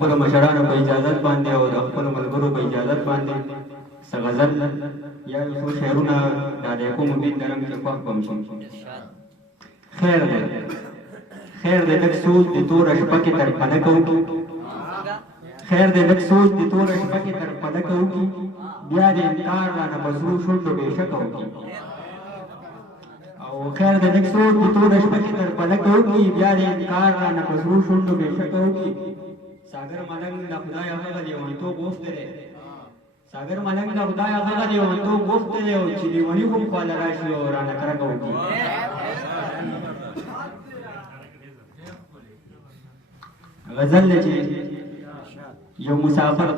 خپل مشرانو په اجازه باندې او د خپل ملګرو په اجازه باندې سغزل یا یو څو شعرونه د کوم امید درم چې خوښ کوم شي. خیر دې لږ سوچ د تور شپه کې تر پلکه وکړي، خیر دې لږ سوچ د تور شپه کې تر پلکه وکړي، بیا دې انکار رانه په سرو شونډو بېشکه وکړي. او خیر دې لږ سوچ د تور شپه کې تر پلکه وکړي، بیا دې انکار رانه په سرو شونډو بېشکه وکړي. ساګر ملنګ د خدای هغه لیونتوب غوښتی دی، ساګر ملنګ د خدای هغه لیونتوب غوښتی دی او چې لیوني هم خواله راشي او رانه کرکه وکړي. غزل دی چې یو مسافر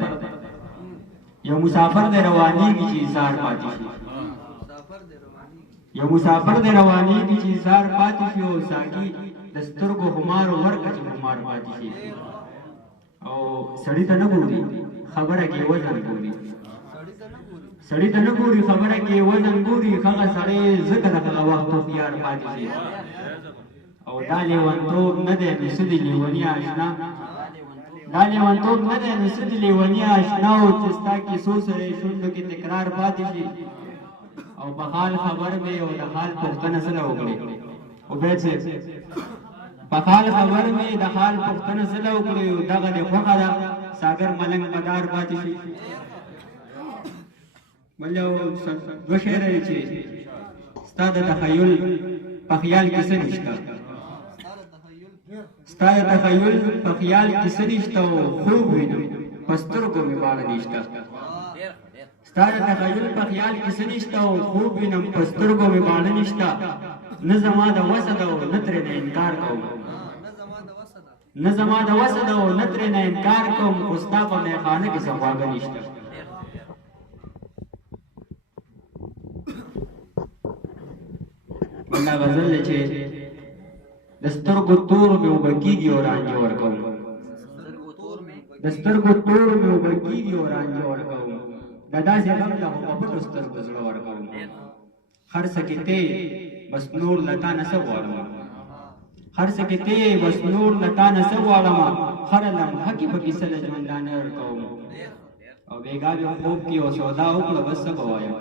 دی روانېږي چې ایثار پاتې شي، یو مسافر دی روانېږي چې ایثار پاتې شي او ساقي د سترګو خمار ورکړه چې خمار پاتې شي. او سړی ته نه ګوري خبره کې وزن ګوري، سړی ته نه ګوري خبره کې وزن ګوري، هغه سړی ځکه د هغه وخت هوښیار پاتې شي. او دا لیونتوب نه دی نو څه د لیوني اشنا، دا لیونتوب نه دی نو څه د لیوني اشنا او چې ستا کیسو سره شونډو کې تکرار پاتې شي. او په حال خبر مې او د حال پوښتنه سره وکړي، عبید صاحب په حال خبر مې د حال پوښتنه سره وکړي، دغه دې خوښه ده ساګر ملنګ مدار پاتې شي. بل یو دوه شعر دی چې ستا د تخیل په خیال کې څه نشته، ستا د تخیل په خیال کې څه نشته او خوب وینم په سترګو مې باڼه نشته، ستا د تخیل په خیال کې څه نشته او خوب وینم په سترګو مې باڼه نشته. نه زما د وسه ده او نه ترې نه انکار کوم، نه زما د وسه ده او نه ترې نه انکار کوم، خو ستا په میخانه کې څه خواږه نشته. بل دا غزل دی چې د سترګو تور مې اوبه کېږي او رانجه ورکوم، د سترګو تور مې اوبه کېږي او رانجه ورکوم، د داسې غم له خو په پټو سترګو زړه ورکوم. هر څه کې ته بس نور له تا نه څه غواړم، هر څه کې ته بس نور له تا نه څه غواړم، هره لمحه کې به کیسه د ژوندانه ورکوم. او بېګا مې خوب کې یو سودا وکړه بس څه به وایم،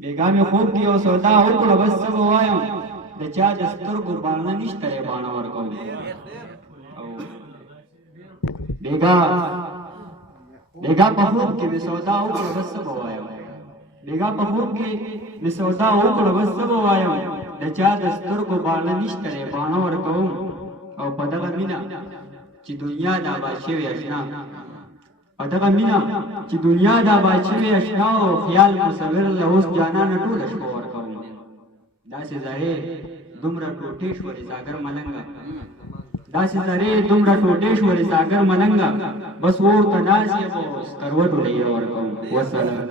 بېګا مې خوب کې یو سودا وکړه بس څه به وایم، د چا د سترګو باڼه نشته یې باڼه ورکوم. او بېګا په خوب کې مې سودا وکړه بس څه به وایم، بېګا په خوب کې مې سودا وکړه بس څه به وایم، د چا د سترګو باڼه نشته یې باڼه ورکوم. او په دغه مینه چې دنیا د آباد شوې اشنا، په دغه مینه چې دنیا د آباد شوې اشنا او خیال مصور له اوس جانانه ټوله شپه ورکوم. داسې زړې دومره ټوټې شولې ساګر ملنګه، داسې زړې دومره ټوټې شولې ساګر ملنګه، بس اور ته ناست یم او سکروټو له یې ورکوم. وسلام.